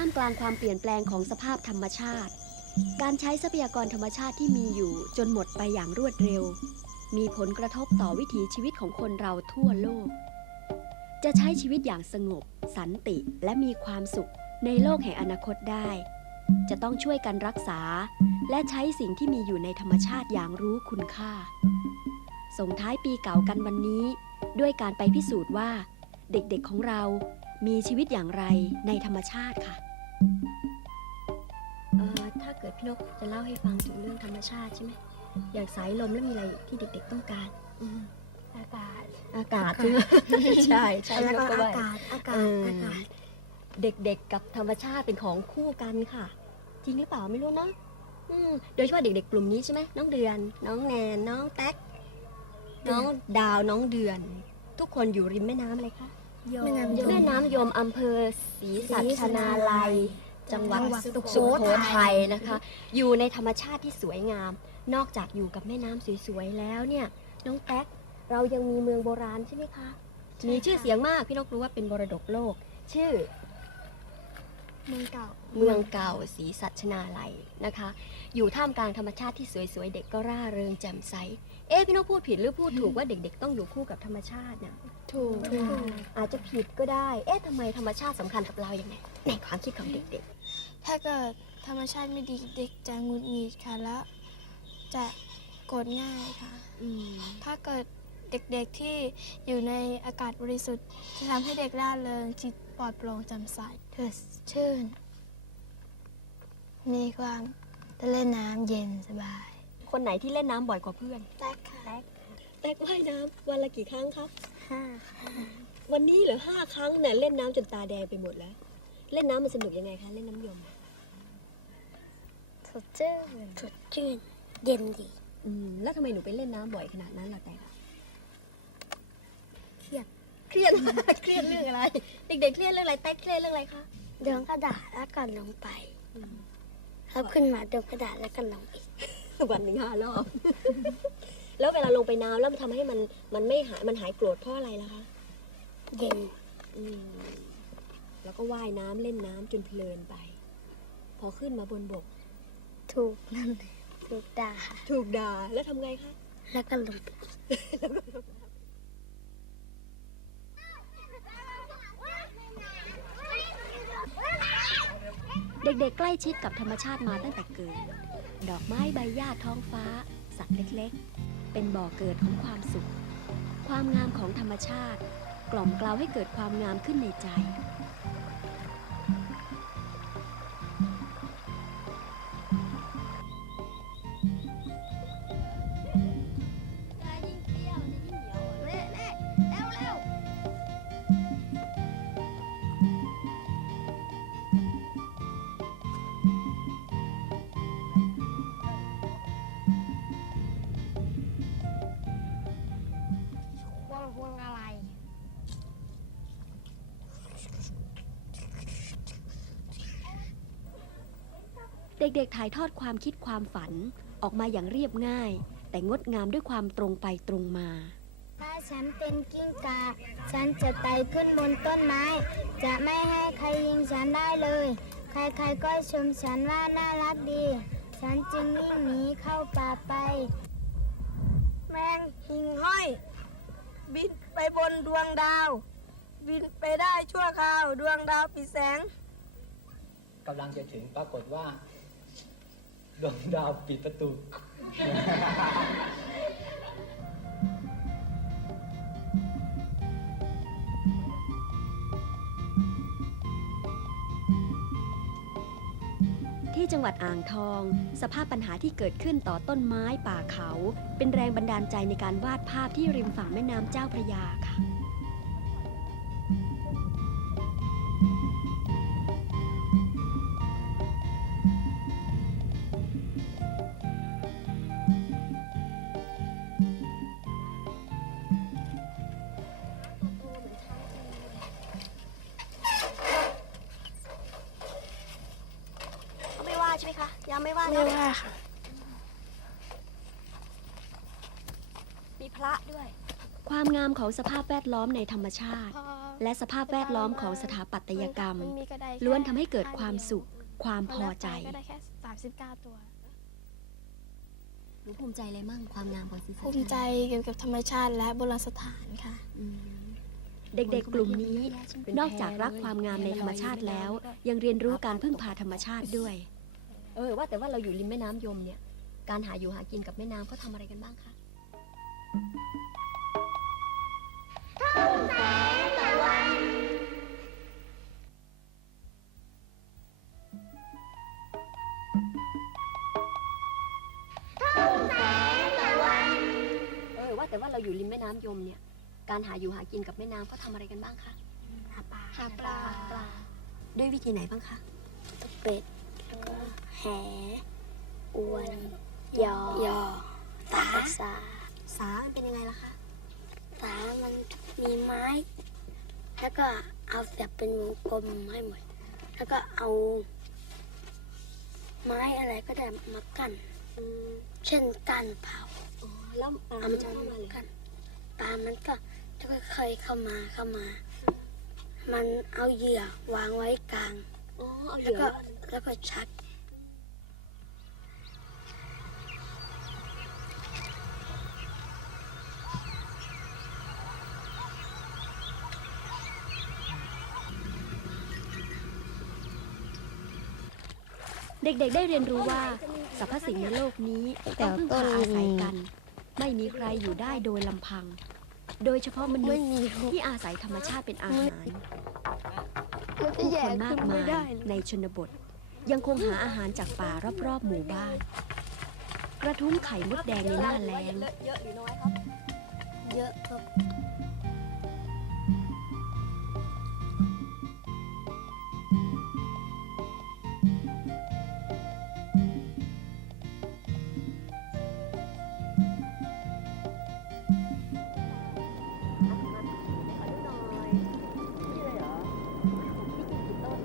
ามกลางความเปลี่ยนแปลงของสภาพธรรมชาติ การใช้ทรัพยากรธรรมชาติที่มีอยู่จนหมดไปอย่างรวดเร็ว มีผลกระทบต่อวิถีชีวิตของคนเราทั่วโลก จะใช้ชีวิตอย่างสงบ สันติและมีความสุขในโลกแห่งอนาคตได้ จะต้องช่วยกันรักษา และใช้สิ่งที่มีอยู่ในธรรมชาติอย่างรู้คุณค่า ส่งท้ายปีเก่ากันวันนี้ ด้วยการไปพิสูจน์ว่า เด็กๆของเรา มีชีวิตอย่างไรในธรรมชาติค่ะ เอ่อถ้าเกิดพี่นกจะเล่าให้ฟังถึงเรื่องธรรมชาติใช่ไหมอย่างสายลมแล้วมีอะไรที่เด็ก ๆต้องการอากาศ อากาศใช่ไหมใช่ใช่แล้วพี่นก็กก็อาว่ากาศอากาเอศออากาศ เด็กๆกับธรรมชาติเป็นของคู่กันค่ะ จริงหรือเปล่าไม่รู้นะอืมโดยเฉพาะเด็ก ๆ กลุ่มนี้ใช่ไหมน้องเดือน น้องแนนน้องแต๊กน้องดาวน้องเดือน ทุกคนอยู่ริมแม่น้ำอะไรคะแม่น้ำ ยม แม่น้ำยมอำเภอศรีสัชนาลัย จังหวัดจังหวัดสุสุโขโขทัทัยยนะคะ อยู่ในธรรมชาติที่สวยงาม นอกจากอยู่กับแม่น้ำสวยๆแล้วเนี่ยน้องแต๊กเรายังมีเมืองโบราณใช่ไหมคะ มีชื่อเสียงมากพี่นกรู้ว่าเป็นมรดกโลก ชื่อ เมืองเก่าเมืองเก่าศรีสัชนาลัยนะคะ อยู่ท่ามกลางธรรมชาติที่สวยๆ เด็กก็ร่าเริงแจ่มใส เอ๊ะพี่นกพูดผิดหรือพูดถูกว่าเด็ก ๆ ต้องอยู่คู่กับธรรมชาติเนี่ยถูกอาจจะผิดก็ได้ เอ๊ะทำไมธรรมชาติสำคัญกับเราอย่างไงในความคิดของเด็กถ้าเกิดธรรมชาติไม่ดีเด็กจะหงุดหงิดค่ะแล้วจะโกรธง่ายค่ะ ๆอืมถ้าเกิดเด็กๆที่อยู่ในอากาศบริสุทธิ์จะทำให้เด็กร่าเริงจิตป ลอดโปร่งแจ่มใสเถิดชื่น มีความได้เล่นน้ำเย็นสบาย คนไหนที่เล่นน้ำบ่อยกว่าเพื่อน แต๊กค่ะแตกว่ายน้ำวันละกี่ครั้งครับ ห้าวันนี้เหรือห้าครั้งเนี่ยเล่นน้ำจนตาแดงไปหมดแล้ว เล่นน้ำมันสนุกยังไงคะ เล่นน้ำยม สดชื่น สดชื่น เย็นดี อืม แล้วทำไมหนูไปเล่นน้ำบ่อยขนาดนั้นล่ะแตกอะเครียด เครียดเครียดเรื่องอะไร เด็กๆเครียดเรื่องอะไรแตกเครียดเรื่องอะไรคะเดินกระดาษแล้วก็ลงไปแล้วขึ้นมาเดินกระดาษแล้วก็ลงอีกวันหนึ่งห้ารอบ แล้วเวลาลงไปน้ำแล้วมันทำให้มันมันไม่หายมันหายโกรธเพราะอะไรล่ะคะเย็นอืมแล้วก็ว่ายน้ำเล่นน้ำจนเพลินไป พอขึ้นมาบนบก ถูกนั่นถูกด่าถูกด่าแล้วทำไงคะ แล้วก็ลงไป เด็กๆ ใกล้ชิดกับธรรมชาติมาตั้งแต่เกิด ดอกไม้ใบหญ้าท้องฟ้า สัตว์เล็กๆ เป็นบ่อเกิดของความสุข ความงามของธรรมชาติ กล่อมกล่าวให้เกิดความงามขึ้นในใจ ด็กๆถ่ายทอดความคิดความฝันออกมาอย่างเรียบง่าย แต่งดงามด้วยความตรงไปตรงมา ถ้าฉันเป็นกิ้งกา ฉันจะไต่ขึ้นบนต้นไม้ จะไม่ให้ใครยิงฉันได้เลย ใครๆก็ชมฉันว่าน่ารักดี ฉันจึงวิ่งหนีเข้าป่าไปแมงหิ่งห้อย บินไปบนดวงดาว บินไปได้ชั่วคราวดวงดาวปิดแสงกำลังจะถึงปรากฏว่า ดวงดาวปิดประตู ที่จังหวัดอ่างทอง สภาพปัญหาที่เกิดขึ้นต่อต้นไม้ป่าเขา เป็นแรงบันดาลใจในการวาดภาพที่ริมฝั่งแม่น้ำเจ้าพระยาค่ะ คะยามไม่ว่าไม่นะว่าค่ะ มีพระด้วย ความงามของสภาพแวดล้อมในธรรมชาติพอและสภาพแวดล้อมของสถาปัตยกรรมนมีกระไดแค่ล้วนทำให้เกิดความอันดียสุข ความพอใจตนแรกไปก็ได้แค่สามสิบเก้าตัว หนูภูมิใจอะไรมั่งความงามของศรีสัชนาภูมิใจเกี่ยวกับธรรมชาติและโบราณสถานค่ะ อืมเด็กๆ กลุ่มนี้ นอกจากรักความงามในธรรมชาติแล้ว ยังเรียนรู้การพึ่งพาธรรมชาติด้วย เออว่าแต่ว่าเราอยู่ริมแม่น้ำยมเนี่ย การหาอยู่หากินกับแม่น้ำเขาทำอะไรกันบ้างคะเออว่าแต่ว่าเราอยู่ริมแม่น้ำยมเนี่ย การหาอยู่หากินกับแม่น้ำเขาทำอะไรกันบ้างคะหาปลาหาปลาปลาด้วยวิธีไหนบ้างคะเป็ด แหอวน ยอ ยอสาสาสามันเป็นยังไงล่ะคะ สามันมีไม้ แล้วก็เอาเสียบเป็นวงกลมให้หมด แล้วก็เอา ไม้อะไรก็ได้มากั้นอืมเช่นก้านเผาอ๋อแล้วปลาเอามันมาจะเข้ามาเลยกันปลามันก็จะค่อยๆเข้ามาเข้ามา มันเอาเหยื่อวางไว้กลางอ๋อเอาเหแล้วยื่อก็แล้วก็ชัก เด็กๆได้เรียนรู้ว่าสรรพสิ่งในโลกนี้ต้องพึ่งพาอาศัยกัน ไม่มีใครอยู่ได้โดยลำพัง โดยเฉพาะมนุษย์ที่อาศัยธรรมชาติเป็นอาหารผู้คนมากมายในชนบท ยังคงหาอาหารจากป่ารอบๆหมู่บ้าน กระทุ้งไข่มดแดงในหน้าแล้งเยอะหรือน้อยครับ เยอะครับ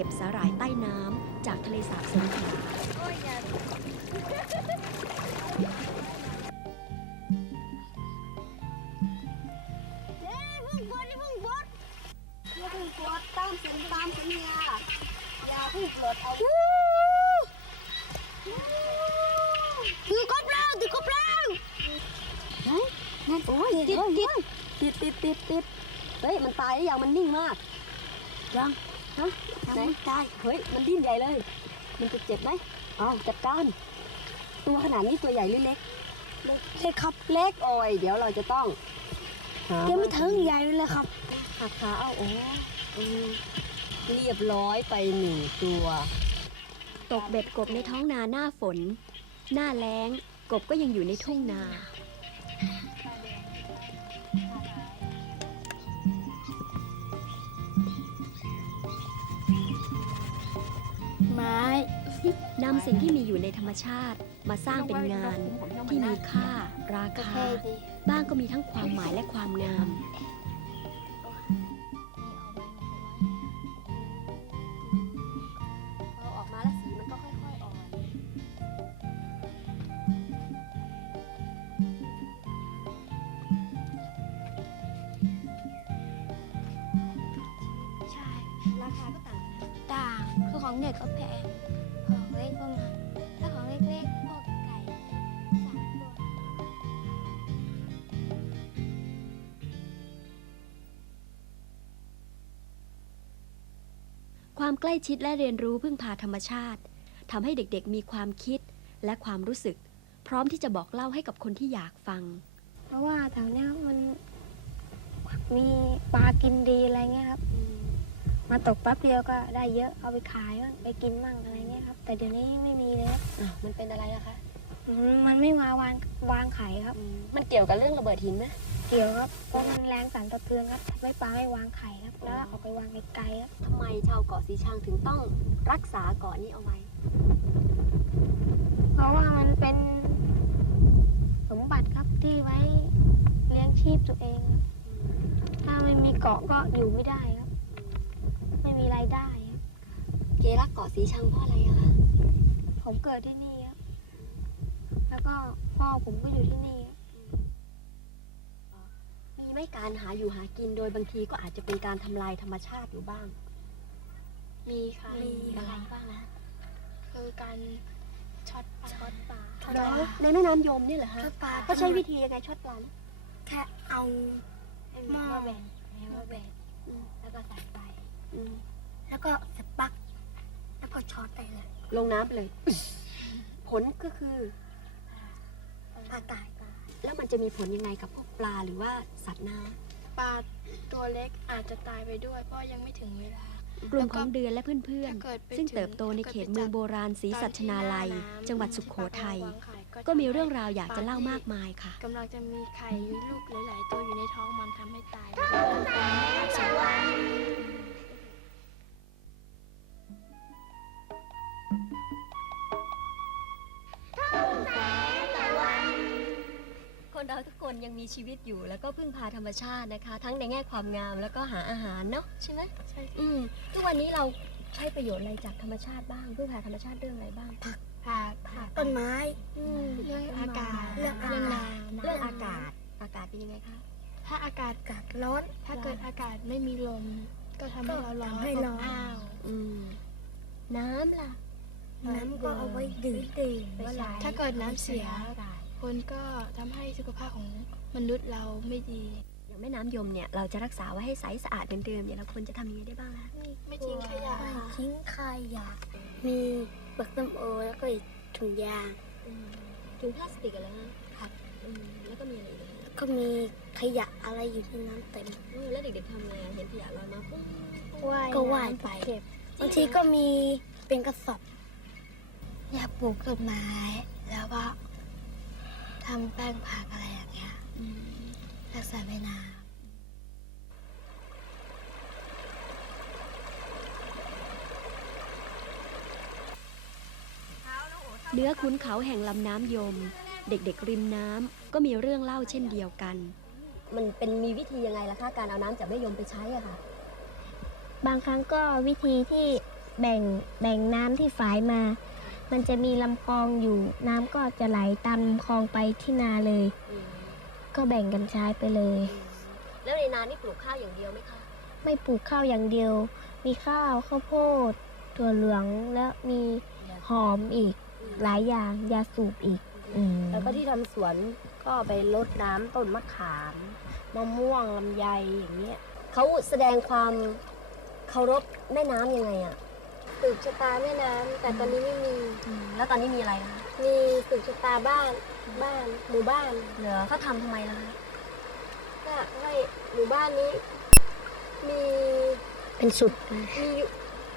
เก็บสาหร่ายใต้น้ำจากทะเลสาบสงขลา ญ่เลย มันจะเจ็บไหมเอาจัดการ ตัวขนาดนี้ตัวใหญ่หรือเล็ก เล็กครับ เล็กโอ้ยเดี๋ยวเราจะต้องหายังไม่ถึงใหญ่เลยครับ หักขาเอาโอ้อืมเรียบร้อยไปหนึ่งตัว ตกเบ็ดกบในท้องนาหน้าฝน หน้าแล้ง กบก็ยังอยู่ในทุ่งนา นำสิ่งที่มีอยู่ในธรรมชาติ มาสร้างเป็นงานที่มีค่า ราคา บ้างก็มีทั้งความหมายและความงาม ความใกล้ชิดและเรียนรู้พึ่งพาธรรมชาติทำให้เด็กๆ มีความคิดและความรู้สึก พร้อมที่จะบอกเล่าให้กับคนที่อยากฟัง เพราะว่าแถวเนี้ยมันมีปลากินดีอะไรเงี้ยครับ มาตกแป๊บเดียวก็ได้เยอะเอาไปขายบ้างไปกินบ้างอะไรเงี้ยครับ แต่เดี๋ยวนี้ไม่มีเลยครับอะมันเป็นอะไรล่ะคะ อืมมันไม่มาวางวางไข่ครับ มันเกี่ยวกับเรื่องระเบิดหินไหม เกี่ยวครับเพราะมันแรงสั่นสะเทือนครับทำให้ปลาไม่วางไข่ครับ แล้วเอาไปวางไกลๆครับทำไมชาวเกาะสีชังถึงต้องรักษาเกาะนี้เอาไว้ เพราะว่ามันเป็นสมบัติครับที่ไว้เลี้ยงชีพตัวเองครับถ้าไม่มีเกาะก็อยู่ไม่ได้ครับ ไม่มีรายได้ครับเกรักเกาะสีชังเพราะอะไรอะคะผมเกิดที่นี่ครับ แล้วก็พ่อผมก็อยู่ที่นี่ครับ มีไหมไม่การหาอยู่หากินโดยบางทีก็อาจจะเป็นการทำลายธรรมชาติอยู่บ้าง มีค่ะมีอะไรบ้างนะคือการช็อตปลาช็อตปลาแล้วในแม่น้ำยมนี่เหรอฮะช็อตปลาเขาใช้วิธียังไงช็อตปลานะแค่เอาหหม้ม้ออแหวนหม้อแหวนแล้วก็ใส่ไปอืมแล้วก็สปัก แล้วก็ช็อตไปเลยลงน้ำไปเลย ผลก็คืออากาศ แล้วมันจะมีผลยังไงกับพวกปลาหรือว่าสัตว์น้ำปลาตัวเล็กอาจจะตายไปด้วย เพราะยังไม่ถึงเวลากลุ่มของเดือนและเพื่อนถ้าเกิดไปๆซึ่งเติบโตในเขตเมืองโบราณศรีสัชนาลัย จังหวัดสุขโขทัย ก็มีเรื่องราวอยากจะเล่ามากมายค่ะกำลังจะมีไข่มีลูกหลายๆตัวอยู่ในท้องมันทำให้ตาย คนเราทุกคนยังมีชีวิตอยู่ แล้วก็พึ่งพาธรรมชาตินะคะ ทั้งในแง่ความงามแล้วก็หาอาหารเนาะใช่ไหมใช่อืมทุกวันนี้เราใช้ประโยชน์อะไรจากธรรมชาติบ้างพึ่งพาธรรมชาติเรื่องอะไรบ้างผ่าผ่าต้นไม้อืมเรื่องอากาศเรื่องเรื่องอาน้เรื่องอากาศอากาศเป็นยังไงคะ ถ้าอากาศกาศร้อน ถ้าเกิดอากาศไม่มีลม ก็ทำให้เราร้อนทำให้ร้อนบอ้าวอืม น้ำล่ะ น้ำก็เอาไว้ดื่มดื่มไปใช้ถ้าเกิดน้ำเสีย คนก็ทำให้สุขภาพของมนุษย์เราไม่ดีอย่างแม่น้ำยมเนี่ยเราจะรักษาไว้ให้ใสสะอาดเหมือนเดิมเนี่ยเราควรจะทำยังไงได้บ้างคะไม่ทิ้งขยะไม่ทิ้งขยะมีเปลือกส้มโอแล้วก็ถุงยางอืมถุงพลาสติกอะไรนะครับอืมแล้วก็มีอะไรอีกอะก็มีขยะอะไรอยู่ที่น้ำเต็มเออแล้วเด็กๆทำไงอะเห็นขยะลอยมาปุ๊บก็ว่ายไปบางทีก็มีเป็นกระสอบอยากปลูกต้นไม้แล้วก็ ทำแป้งผักอะไรอย่างเงี้ยรักษาแม่น้ำเหนือขุนเขาแห่งลำน้ำยม เด็กๆริมน้ำก็มีเรื่องเล่าเช่นเดียวกัน มันเป็นมีวิธียังไงล่ะคะการเอาน้ำจากแม่ยมไปใช้อะค่ะ บางครั้งก็วิธีที่แบ่งแบ่งน้ำที่ฝายมา มันจะมีลำคลองอยู่ น้ำก็จะไหลตามลำคลองไปที่นาเลยก็แบ่งกันใช้ไปเลย แล้วในนานี่ปลูกข้าวอย่างเดียวไหมคะไม่ปลูกข้าวอย่างเดียว มีข้าวข้าวโพดถั่วเหลืองและมีหอมอีกหลายอย่างยาสูบอีกแล้วก็ที่ทำสวนก็ไปรดน้ำต้นมะขามมะม่วงลำไยอย่างเงี้ยเขาแสดงความเคารพแม่น้ำยังไงอะ สืบชะตาแม่น้ำแต่ตอนนี้ไม่มีแล้วตอนนี้มีอะไรนะคะมีสืบชะตาบ้านบ้านหมู่บ้านเหลือเขาทำทำไมล่ะคะ ก็ให้หมู่บ้านนี้ มีเป็นสุด มีอยู่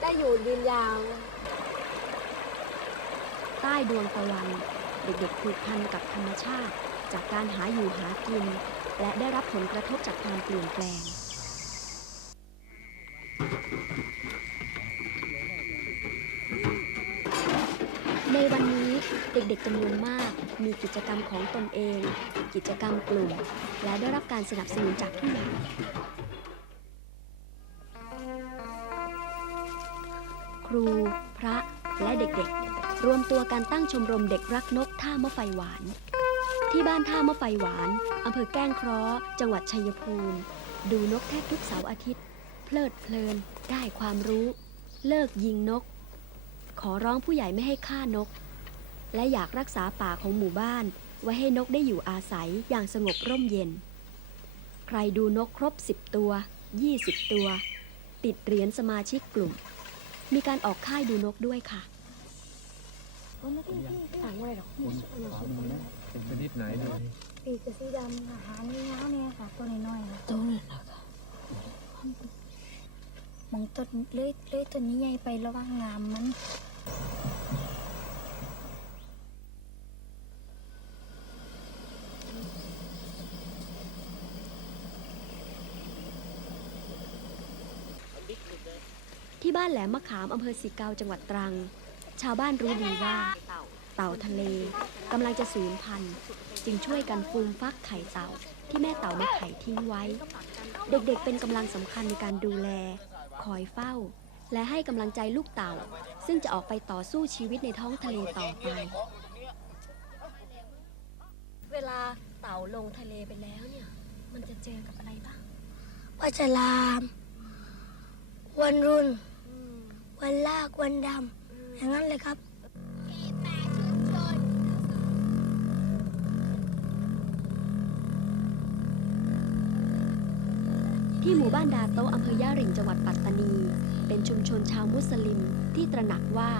ได้อยู่ยืนยาว ใต้ดวงตะวัน เด็กๆผูกพันกับธรรมชาติ จากการหาอยู่หากิน และได้รับผลกระทบจากความเปลี่ยนแปลง ในวันนี้ เด็กจำนวนมาก มีกิจกรรมของตนเอง กิจกรรมกลุ่ม และได้รับการสนับสนุนจากผู้ใหญ่ครู พระและเด็กๆ รวมตัวกันตั้งชมรมเด็กรักนกท่ามะไฟหวาน ที่บ้านท่ามะไฟหวานอำเภอแก้งเคราะห์จังหวัดชัยภูมิ ดูนกแทบทุกเสาร์อาทิตย์ เพลิดเพลิน ได้ความรู้ เลิกยิงนก ขอร้องผู้ใหญ่ไม่ให้ฆ่านก และอยากรักษาป่าของหมู่บ้าน ไว้ให้นกได้อยู่อาศัยอย่างสงบร่มเย็น ใครดูนกครบ 10 ตัว 20 ตัว ติดเหรียญสมาชิกกลุ่ม มีการออกค่ายดูนกด้วยค่ะต่างอะไรหรอกเป็นชนิดไหนดูดิปีกสีดำอาหารนี่นะเนี่ยค่ะตัวน้อยๆตัวนี้นะคะมองต้นเลื้อยเลื้อยต้นนี้ใหญ่ไประว่างงามมัน ที่บ้านแหลมมะขามอำเภอสีเกาจังหวัดตรัง ชาวบ้านรู้ดีว่า เต่าทะเลกำลังจะสูญพันธุ์ จึงช่วยกันฟูมฟักไข่เต่าที่แม่เต่ามาไข่ทิ้งไว้ เด็กๆเป็นกำลังสำคัญในการดูแล คอยเฝ้า และให้กำลังใจลูกเต่า ซึ่งจะออกไปต่อสู้ชีวิตในท้องทะเลต่อไป เวลาเต่าลงทะเลไปแล้วเนี่ย มันจะเจอกับอะไรบ้างปลาฉลาม วันรุ่น วันลากวันดำอย่างนั้นเลยครับที่หมู่บ้านดาโตอำเภอย่าริงจังหวัดปัตตานี เป็นชุมชนชาวมุสลิมที่ตระหนักว่า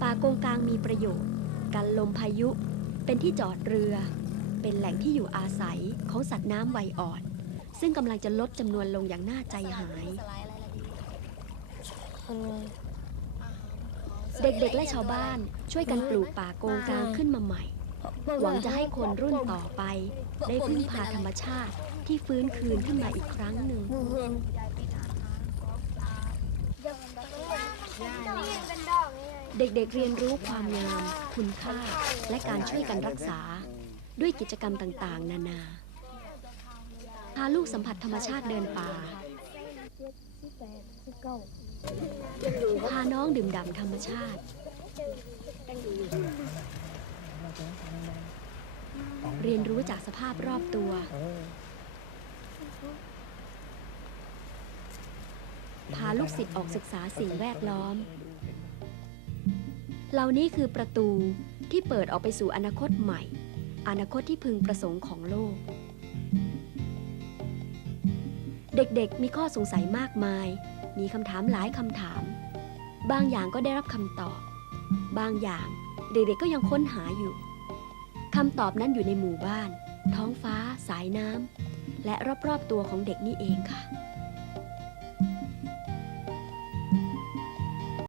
ป่าโกงกลางมีประโยชน์ กันลมพายุ เป็นที่จอดเรือ เป็นแหล่งที่อยู่อาศัยของสัตว์น้ำไวอ่อน ซึ่งกำลังจะลดจำนวนลงอย่างน่าใจหาย เด็กๆ และชาวบ้านช่วยกันปลูกป่าโกงกลางขึ้นมาใหม่ หวังจะให้คนรุ่นต่อไป ได้พึ่งพาธรรมชาติที่ฟื้นคืนขึ้นมาอีกครั้งหนึ่ง เด็กๆเรียนรู้ความงาม คุณค่า และการช่วยกันรักษา ด้วยกิจกรรมต่างๆ นานาพาลูกสัมผัสธรรมชาติเดินป่า พาน้องดื่มด่ำธรรมชาติ เรียนรู้จากสภาพรอบตัว พาลูกศิษย์ออกศึกษาสิ่งแวดล้อม เหล่านี้คือประตูที่เปิดออกไปสู่อนาคตใหม่ อนาคตที่พึงประสงค์ของโลก เด็กๆมีข้อสงสัยมากมาย มีคำถามหลายคำถาม บางอย่างก็ได้รับคำตอบ บางอย่างเด็กๆก็ยังค้นหาอยู่คำตอบนั้นอยู่ในหมู่บ้าน ท้องฟ้า สายน้ำและรอบๆตัวของเด็กนี่เองค่ะ